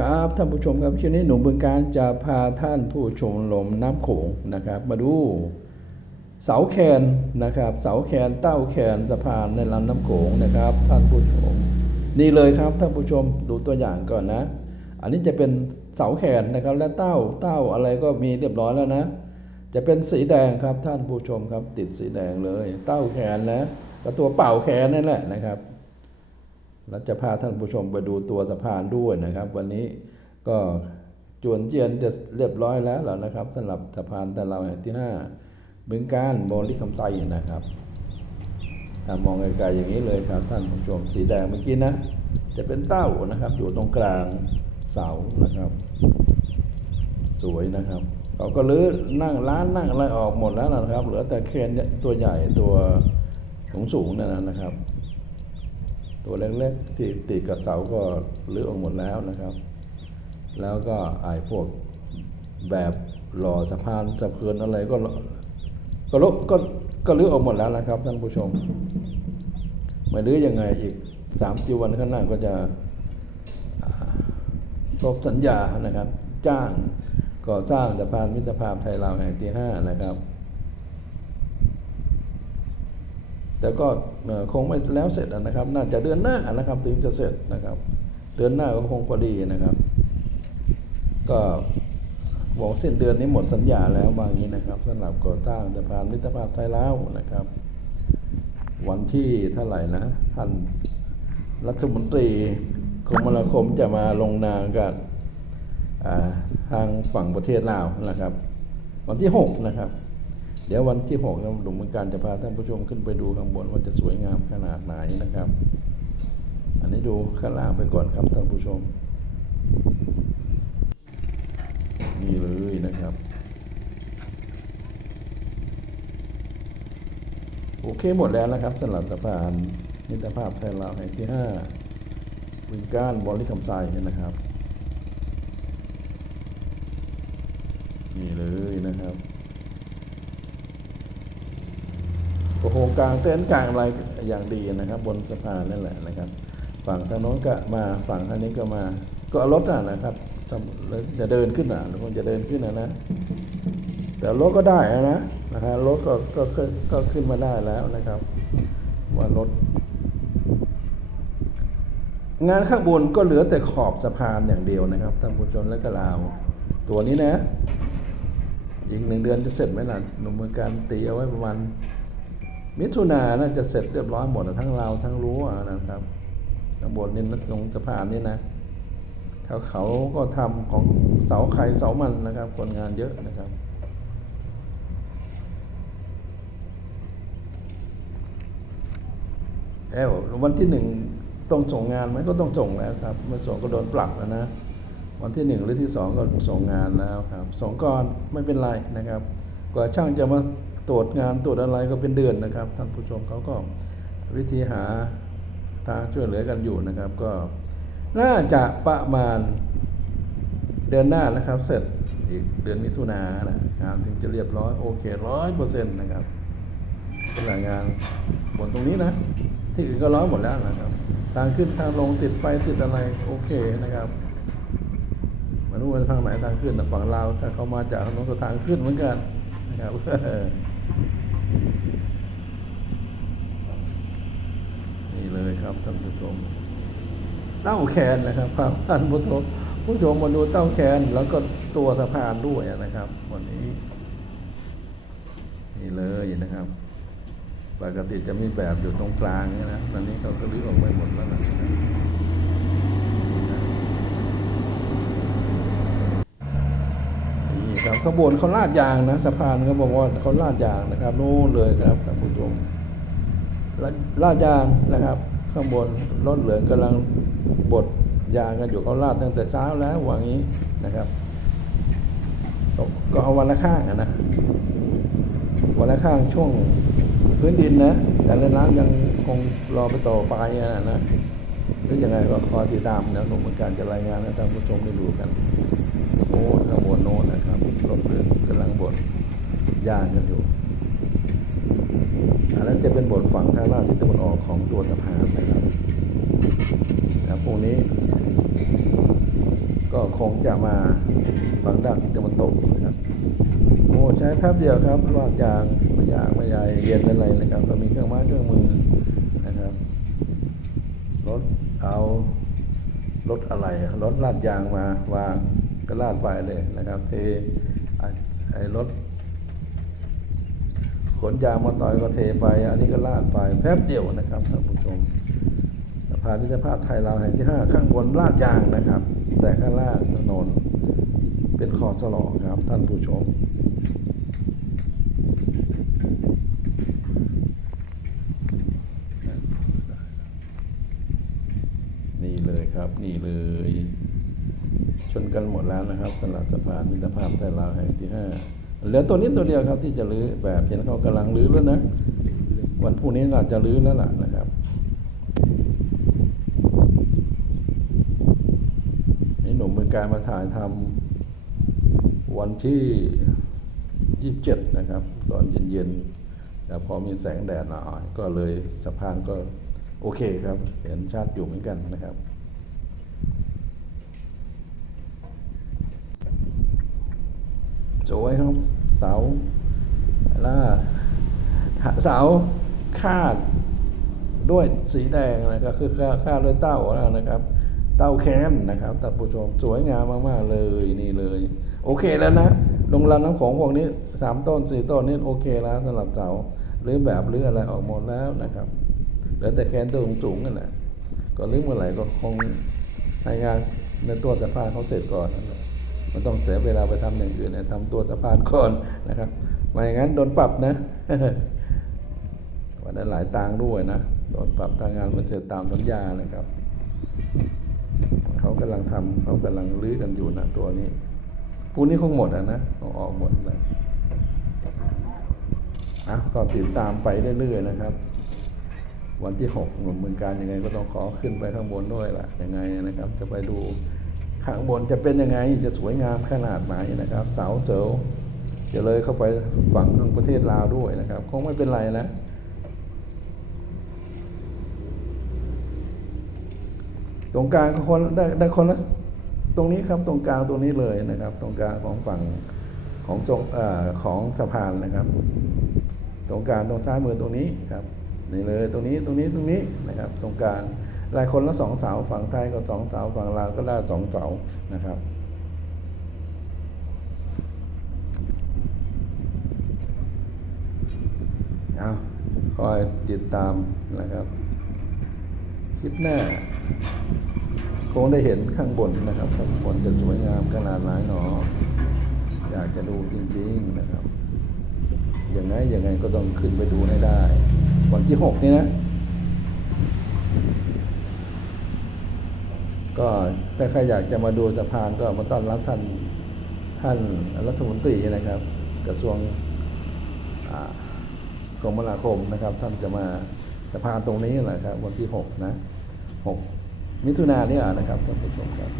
ครับท่านผู้ชมครับช่วงนี้หนุ่มบึงการจะพาท่านผู้ชมลมน้ำโขงนะครับ มาดูเสาแคนนะครับ เสาแคนเต้าแคนสะพานในลำน้ำโขงนะครับ ท่านผู้ชม นี่เลยครับท่านผู้ชมดูตัวอย่างก่อนนะ อันนี้จะเป็นเสาแขนนะครับ และเต้าเต้าอะไรก็มีเรียบร้อยแล้วนะ จะเป็นสีแดงครับท่านผู้ชมครับติดสีแดงเลย เต้าแขนนะก็ตัวเป่าแขนนั่นแหละนะครับ เราจะพาท่านผู้ชมไปดูตัวสะพานด้วยนะครับ วันนี้ก็จวนเจียนจะเรียบร้อยแล้วแล้วนะครับสำหรับสะพานแต่เราแห่งที่ห้าบึงการบริคำไซนะครับถ้ามองไกลๆอย่างนี้เลยครับ ท่านผู้ชมสีแดงเมื่อกี้นะ จะเป็นเต้านะครับ อยู่ตรงกลางเสานะครับ สวยนะครับเขาก็ลื้อนั่งร้านนั่งอะไรออกหมดแล้วนะครับ เหลือแต่เครนตัวใหญ่ตัวสูงๆนั่นนะครับ ตัวเล็กๆที่ติดกับเสาก็ลื้อออกหมดแล้วนะครับ แล้วก็ไอ้พวกแบบหล่อสะพานสะเพือนอะไรก็ก็ลก็ก็ลื้อออกหมดแล้วนะครับท่านผู้ชมไม่ลื้อยังไงอีกสามจีวันข้างหน้าก็จะครบสัญญานะครับ จ้างก่อสร้างสะพานมิตรภาพไทยลาวแห่งที่ห้านะครับ แต่ก็คงไม่แล้วเสร็จนะครับ น่าจะเดือนหน้านะครับถึงจะเสร็จนะครับ เดือนหน้าก็คงพอดีนะครับ ก็บอกสิ้นเดือนนี้หมดสัญญาแล้วบางนี้นะครับสำหรับก่อสร้างสะพานมิตรภาพไทยลาวนะครับ วันที่เท่าไหร่นะท่านรัฐมนตรีคมนาคมจะมาลงนามกับทางฝั่งประเทศลาวนะครับ วันที่หกนะครับ เดี๋ยววันที่หกหลวงมือการจะพาท่านผู้ชมขึ้นไปดูข้างบนว่าจะสวยงามขนาดไหนนะครับ อันนี้ดูข้างล่างไปก่อนครับท่านผู้ชม นี่เลยนะครับ โอเคหมดแล้วนะครับสำหรับสะพานมิตรภาพไทยลาวแห่งที่ห้าบึงการบริคำไซนะครับ นี่เลยนะครับ โอ้โหกลางเต้นท์กลางอะไรอย่างดีนะครับ บนสะพานนั่นแหละนะครับ ฝั่งทางโน้นก็มาฝั่งทางนี้ก็มา ก็รถอะนะครับจะเดินขึ้นอะทุกคนจะเดินขึ้นนะนะ แต่รถก็ได้นะนะฮะรถก็ก็ก็ก็ขึ้นมาได้แล้วนะครับ ว่ารถ งานข้างบนก็เหลือแต่ขอบสะพานอย่างเดียวนะครับท่านผู้ชมและก็ลาวตัวนี้นะ อีกหนึ่งเดือนจะเสร็จไหมล่ะหนุ่มเมืองการตีเอาไว้ประมาณ มิถุนาน่าจะเสร็จเรียบร้อยหมดทั้งเราทั้งรั้วนะครับข้งบนนี่นะตรงสะพานนี่นะเขาเขาก็ทำของเสาไข่เสามันนะครับ คนงานเยอะนะครับแอลวันที่หนึ่งต้องส่งงานไหมก็ต้องส่งแล้วครับเมื่อส่งก็โดนปรับแล้วนะวันที่หนึ่งหรือที่สองก็ส่งงานแล้วครับส่งก่อนไม่เป็นไรนะครับ กว่าช่างจะมา ตรวจงานตรวจอะไรก็เป็นเดือนนะครับ ท่านผู้ชมเขาก็วิธีหาทางช่วยเหลือกันอยู่นะครับ ก็น่าจะประมาณเดือนหน้านะครับ เสร็จอีกเดือนมิถุนายนนะงานถึงจะเรียบร้อยโอเคร้อยเปอร์เซ็นต์นะครับเป็นรายงานบนตรงนี้นะ ที่อื่นก็ร้อยหมดแล้วนะครับ ทางขึ้นทางลงติดไฟติดอะไรโอเคนะครับไมันรู้ว่าทางไหนทางขึ้นฝั่งลาวถ้าเขามาจากทางโน้นก็ทางขึ้นเหมือนกันนะครับ นี่เลยครับท่านผู้ชมเต้าแคนนะครับครับท่านผู้ชมผู้ชมมาดูเต้าแคนแล้วก็ตัวสะพานด้วยนะครับ วันนี้ นี่เลยนะครับปกติจะมีแบบอยู่ตรงกลางนี่ยนะตอนนี้เขาก็รื้อออกไปหมดแล้วนะนี่ ครับขบวนเขาลาดยางนะสะพานเขาบอกว่าเขาลาดยางนะครับโน่นเลยครับท่านผู้ชมลาดยางนะครับ ข้างบนรถเหลืองกำลังบดยางกันอยู่เขาลาดตั้งแต่เช้าแล้วว่างี้นะครับก็เอาวันละข้างนะวันละข้างช่วงพื้นดินนะ แต่ละน้ำยังคงรอไปต่อไปอะนะหรือยังไงก็คอยติดตามนะหนุ่มเหมือนกันจะรายงานให้ท่านผู้ชมได้ดูกันโอ้ข้างบนโน้นนะครับรถเรือกำลังบด ย่างกันอยู่อันนั้นจะเป็นบทฝังทางด้านทิศตะวันออกของตัวสะพานนะครับแล้วพวกนี้ ก็คงจะมาฝังด้านทิศตะวันตกนะครับโอ้ใช้แป๊บเดียวครับลาดยางไม่ยากไม่ใหญ่เย็นอะไรนะครับ ก็มีเครื่องไม้เครื่องมือนะครับรถเอารถอะไรรถลาดยางมาวางก็ลาดไปเลยนะครับเทไอ้รถ นยางมาต่อยก็เทไป อันนี้ก็ลาดไปแป๊บเดียวนะครับท่านผู้ชมสะพานมิตรภาพไทยลาวแห่งที่ห้าข้างบนลาดยางนะครับ แต่ข้างล่างถนนเป็นคอสลอครับท่านผู้ชมนี่เลยครับนี่เลย ชนกันหมดแล้วนะครับสำหรับสะพานมิตรภาพไทยลาวแห่งที่ห้า เหลือตัวนี้ตัวเดียวครับที่จะรื้อแบบเห็นเขากำลังรื้อแล้วนะ วันพรุ่งนี้เราจะรื้อแล้วล่ะนะครับนี่หนุ่มมือการมาถ่ายทำวันที่ยี่สิบเจ็ดนะครับ ตอนเย็นๆแต่พอมีแสงแดดหน่อยก็เลยสะพานก็โอเคครับ เห็นชัดอยู่เหมือนกันนะครับ สวยครับเสาแล้วเสาคาดด้วยสีแดงนะครับคือคาคาดด้วยเต้านะครับ เต้าแคนนะครับท่านผู้ชมสวยงามมากๆเลยนี่เลย โอเคแล้วนะลงรันน้ำของพวกนี้สามต้นสี่ต้นนี่โอเคแล้วสำหรับเสาหรือแบบหรืออะไรออกหมดแล้วนะครับเหลือแต่แคนตัวสูงๆนั่นแหละก็ลึกเมื่อไหร่ก็คงให้งานในตัวสะพาเขาเสร็จก่อนนะ มันต้องเสียเวลาไปทำอย่างอื่นเนี่ยทำตัวสะพานก่อนนะครับไม่อย่างนั้นโดนปรับนะวันนั้นหลายตังค์ด้วยนะโดนปรับทางงานมันเสร็จตามสัญญาเลยครับ เขากำลังทำเขากำลังรื้อกันอยู่นะตัวนี้ปูนี้คงหมดอะนะอออกหมดเลยอะก็ติดตามไปเรื่อยๆนะครับ วันที่หกหนุ่มเมืองการยังไงก็ต้องขอขึ้นไปข้างบนด้วยล่ะยังไงนะครับ จะไปดู ข้างบนจะเป็นยังไงจะสวยงามขนาดไหนนะครับเสาเสาจะเลยเข้าไปฝั่งทางประเทศลาวด้วยนะครับ คงไม่เป็นไรนะตรงกลางคนได้ได้คนละตรงนี้ครับตรงกลางตรงนี้เลยนะครับ ตรงกลางของฝั่งของจงอของสะพานนะครับ ตรงกลางตรงซ้ายมือตรงนี้ครับนี่เลยตรงนี้ตรงนี้ตรงนี้นะครับ ตรงกลาง รายคนละสองเสาฝั่งไทยก็สองเสาฝั่งลาวก็ได้สองเสานะครับเอาคอยติดตามนะครับคลิปหน้าคงได้เห็นข้างบนนะครับ ข้างบนจะสวยงามขนาดไหนหนอ อยากจะดูจริงๆนะครับ อยังไงยังไงก็ต้องขึ้นไปดูให้ได้ วันที่หกนี่นะ ก็ถ้าใครอยากจะมาดูสะพานก็มาต้อนรับท่านท่านรัฐมนตรีนะครับ กระทรวงกรมนาคมนะครับ ท่านจะมาสะพานตรงนี้แหละครับ วันที่หกนะหกมิถุนายนเนี่ยนะครับท่านผู้ชมครับ